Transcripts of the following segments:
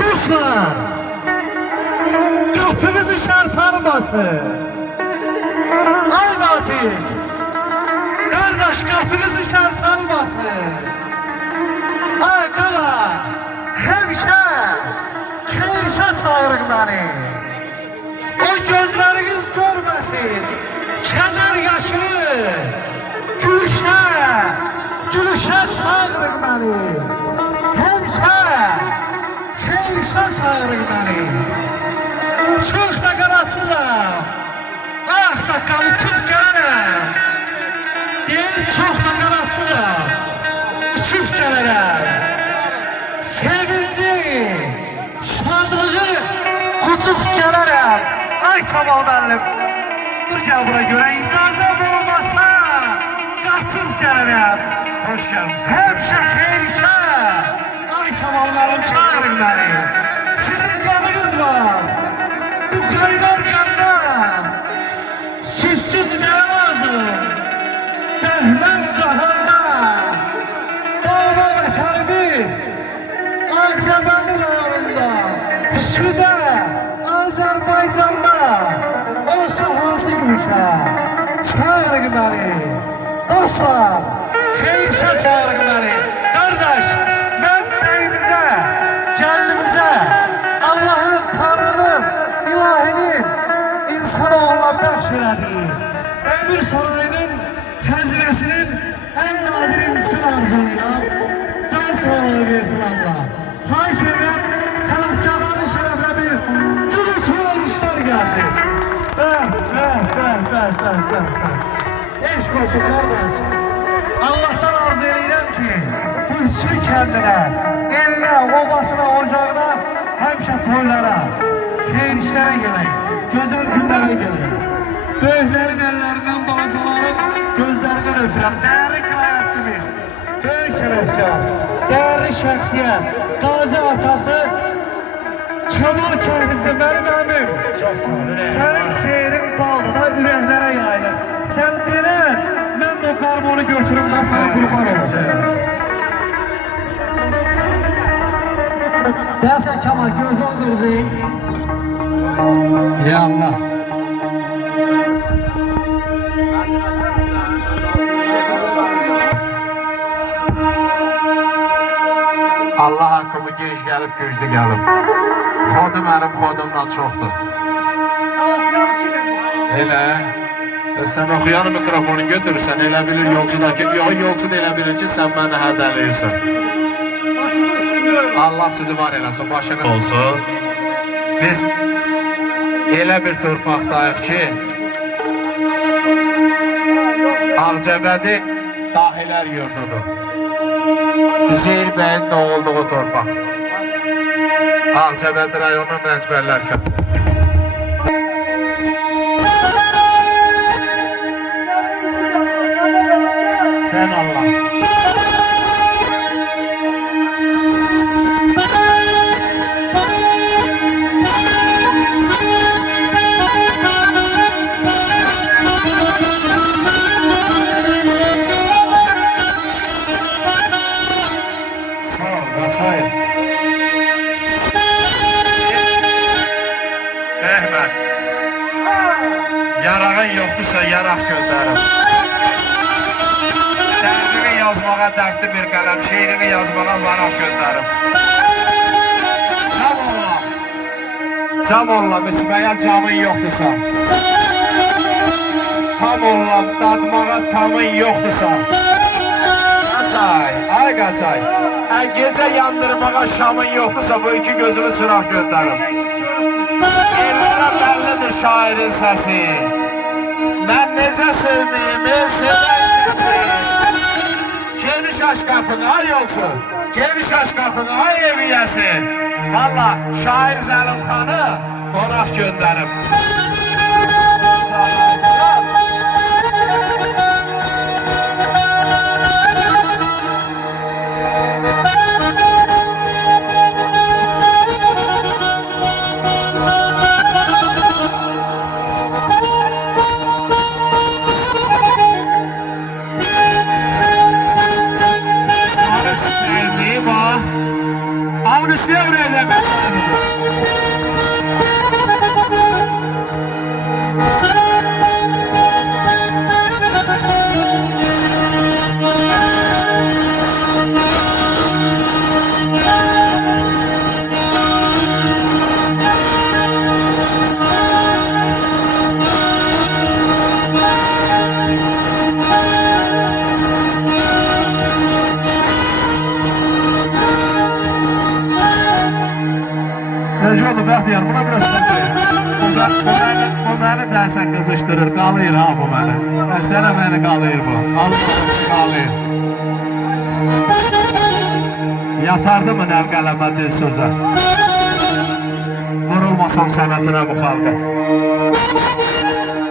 Dostlar, kapınızı şartanmasın. Ay Batik, kardeş kapınızı şartanmasın. Ay qala, həmişə xeyrişə çağırın beni. O gözleriniz görmesin, keder yaşını. Gülüşə çağırın beni. Həmişə xeyrişə çağırın beni. Çox da qanatsızam. Ah saqqalı tüf gələrəm. Deyir çox da qanatsızam. Tüf gələrəm. Sevinci, şadlığı qusuf gələrəm. Ay Kamal müəllim. Dur gel bura görə icazəm olmasa qaçıb gələrəm. Hoş gelmişsin. Həmişə xeyrişə. Ay Kamal müəllim çağırın beni. Sizin qanınız var. Bu qaynar qanda. Sizsiz nə lazım? Bəhmən cahanda. Dava vətənimiz Ağcabədi rayonunda. Suda, Azərbaycanda. Olsa hansı gülüşə? Çağırın beni. Dostlar, xeyrişə çağırın beni. Kardeş, ben beyimize, kendimize, Allah'ın, Tanrı'nın, ilahinin insanoğluna bəxş elədiyi Ömür sarayının xəzinəsinin en nadir insin arzuyla can sağlığı versin Allah. Xahiş edirəm, sənətkarların şərəflə bir gürültülü olmuşlar gelsin. Eşq olsun kardeş. Allah'tan arzu edirəm ki, bu üçlü kendine, eline, obasına, ocağına, həmişə toylara, xeyir işlərə gələk, gözəl günlərə gələk. Böyüklərin ellerinden, balacaların gözlerinden ötürəm. Değerli qirayətçimiz, böyük sənətkar, değerli şəxsiyyət, Qazi atası, Kemal Kəhrizli mənim əmim. Çok sağ olun. Sənin şehrin balına, ürəklərə yayılır. Sən denən, mən o qarmonu götürüm da sana qurban olacaq. Deyəsən Kemal, göz olurdu. Ya Allah. Allah hakkımı geniş gelip güçlü gelip. Xodu mənim xodumdan çoxdur. Elə. Sen oxuyanı mikrofonu götürürsən, elə bilir yolcudakı, yolcu da elə bilir ki, sen beni hədələyirsən. Allah sizi var eləsin, başınız olsun. Biz elə bir torpaqdayıq ki, Ağcabədi dahilər yurdudur. Zeyr bəyin doğulduğu torpaq. Ağcabədi rayonunun Məncbərlər köyü. Sen Allah. Sayın. Mehmet. Yarağın yoktursa yarak gönderim. Dərdini yazmağa dərdli bir qələm, şeirini yazmağa varaq gönderim. Cam olla. Cam olla, müsbəyə camın yoktursa. Tam olla, dadmağa tamın yoktursa. Qaçay, ay qaçay. Gece yandırmağa şamın yoktursa bu iki gözümü çıraq gönderim. Ellərə bəllidir şairin səsi. Mən necə sevmiyim, sevən səsi. Geniş aç qapını, ay yolcu. Geniş aç qapını, ay eviyəsi. Valla şair Zəlimxanı qonaq gönderim. Var. komünistliyə ürəkləmək. Necə oldu Bəxtiyar, buna biraz sıkıntı. Bu məni dəhsən qızışdırır, qalıyır ha bu məni. Sənə məni qalıyır bu. Qalıyır. Yatardı mı nəv qələmə dil sözə? Vurulmasam sənətinə bu xalqa.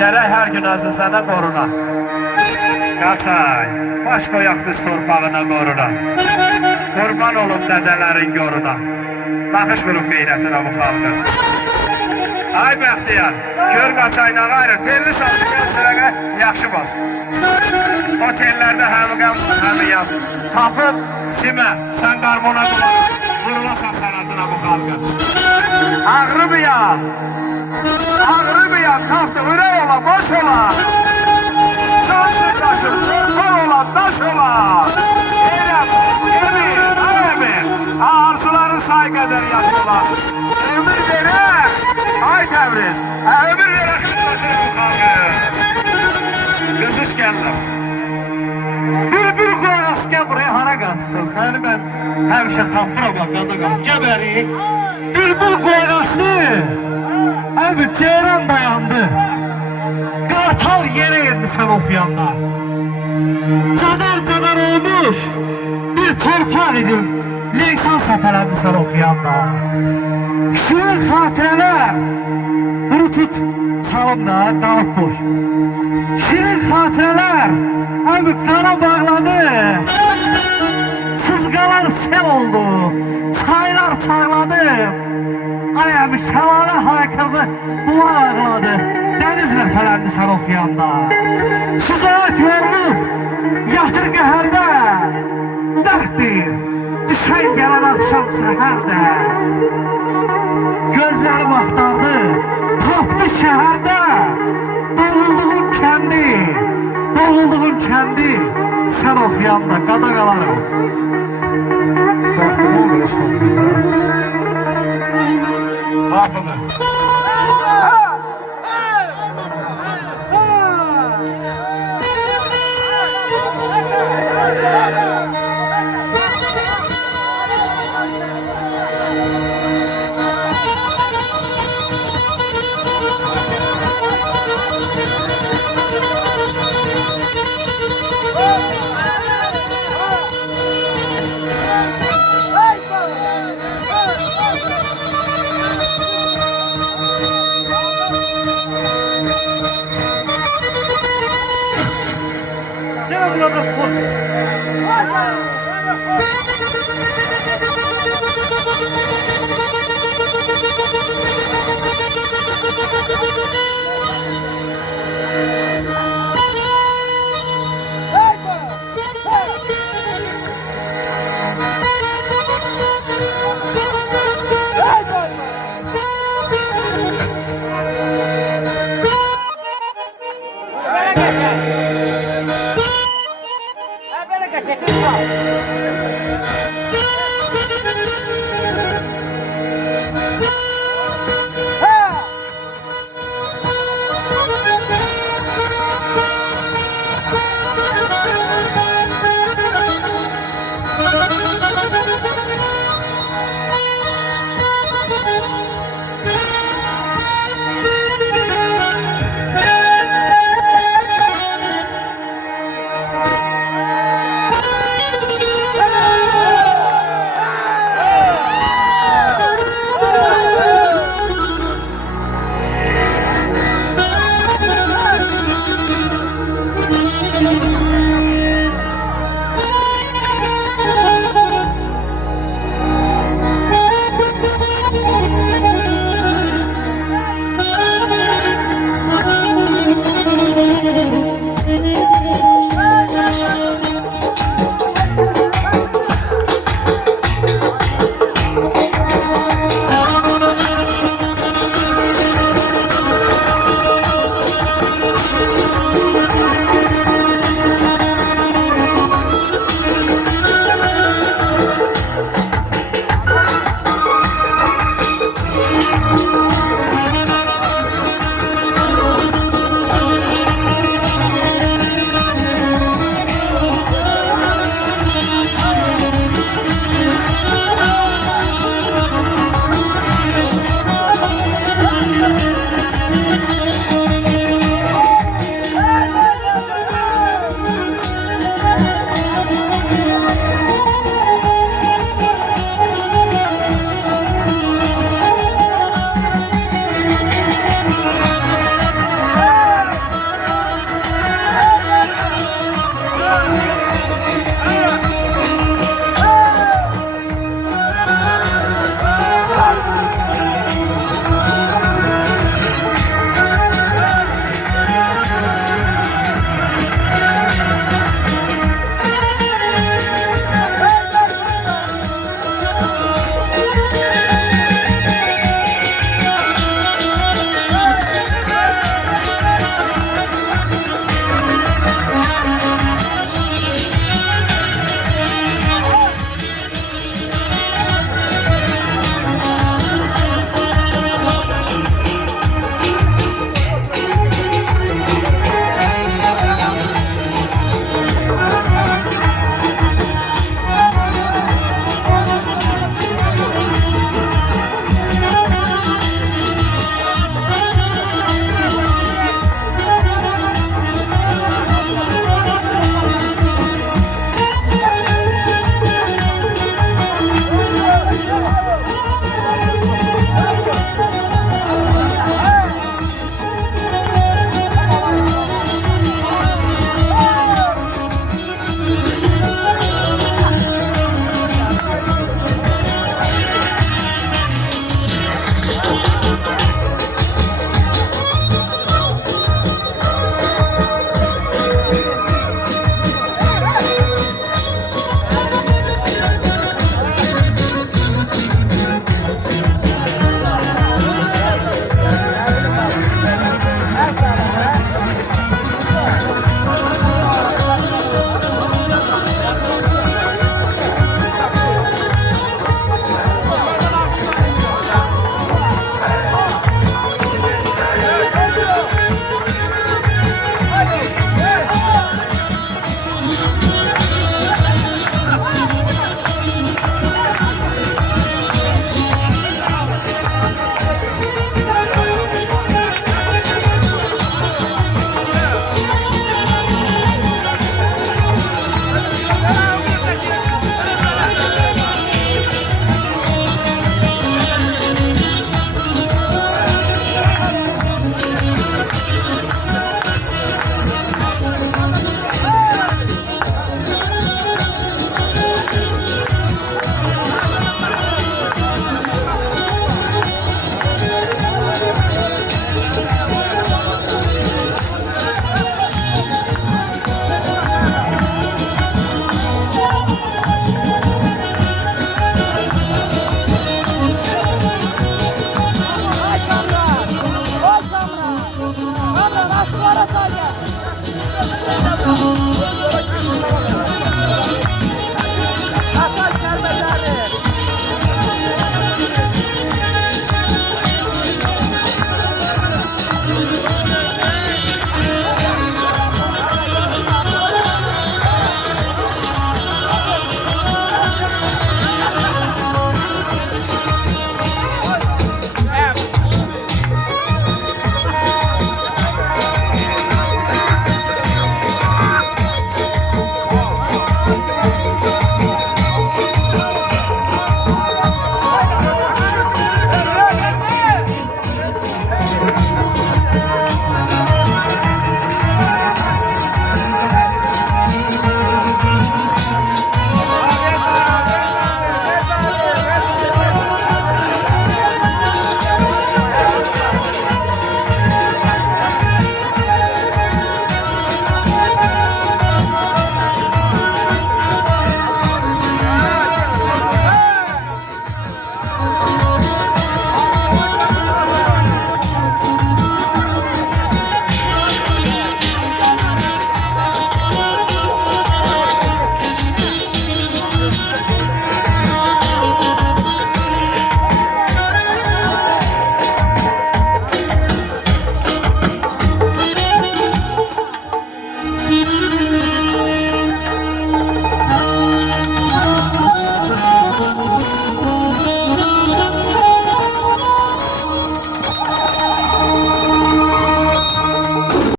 Şərək hər gün əzizlənə qoruna. Qaçay, baş qoyaq biz torpağına qoruna. Qurban olub dədələrin yoruna. Baxış vurub qeyrətinə bu xalqa. Ay Bəxtiyar, gör qaçayla qayrı, telli saldı gəl sırəqə, yaxşı bas. O tellərdə həmi yaz. Tapıb simə, sən qarmona qulaq, vurulasan sənətinə bu xalqa. Ağrı mı ya? Ağrı mı ya? Tapdı, ürək ola, boş ola. Canlı çaşır, torpaq ola, daş ola. Emin, arzuların say qədər yaşolar. Ömür verək, ay Təbriz, ömür verək xidmətini bu xalqı. Qızış gəldim. Bir qoyaq gəl buraya hara qatırsın, səni mən həmişə tapdıram, qada qalım. Gəbərik, bülbül qoyaqsını, əbi ceyran dayandı. Qartal yerə yerdi sən oxuyanda. Cadar olmuş, bir torpaq idim. Leysan səfələndi sən oxuyanda. Şirin xatirələr, bunu tut, çalım da, qalıb boş. Şirin xatirələr, əmi qara bağladı. Sızqalar sel oldu, çaylar çağladı. Ay əmi şəlalə haykırdı, bulaq ağladı. Dəniz ləpələndi sən oxuyanda. Süzayət yorulub, yatır qəhərdə. Dərddir. Düşən gələn axşam səhərdə. Gözlərim axtardı, tapdı şəhərdə. Doğulduğum kəndi, sən oxuyanda qada qalarım. Baxdım o qırsın. Baxdım.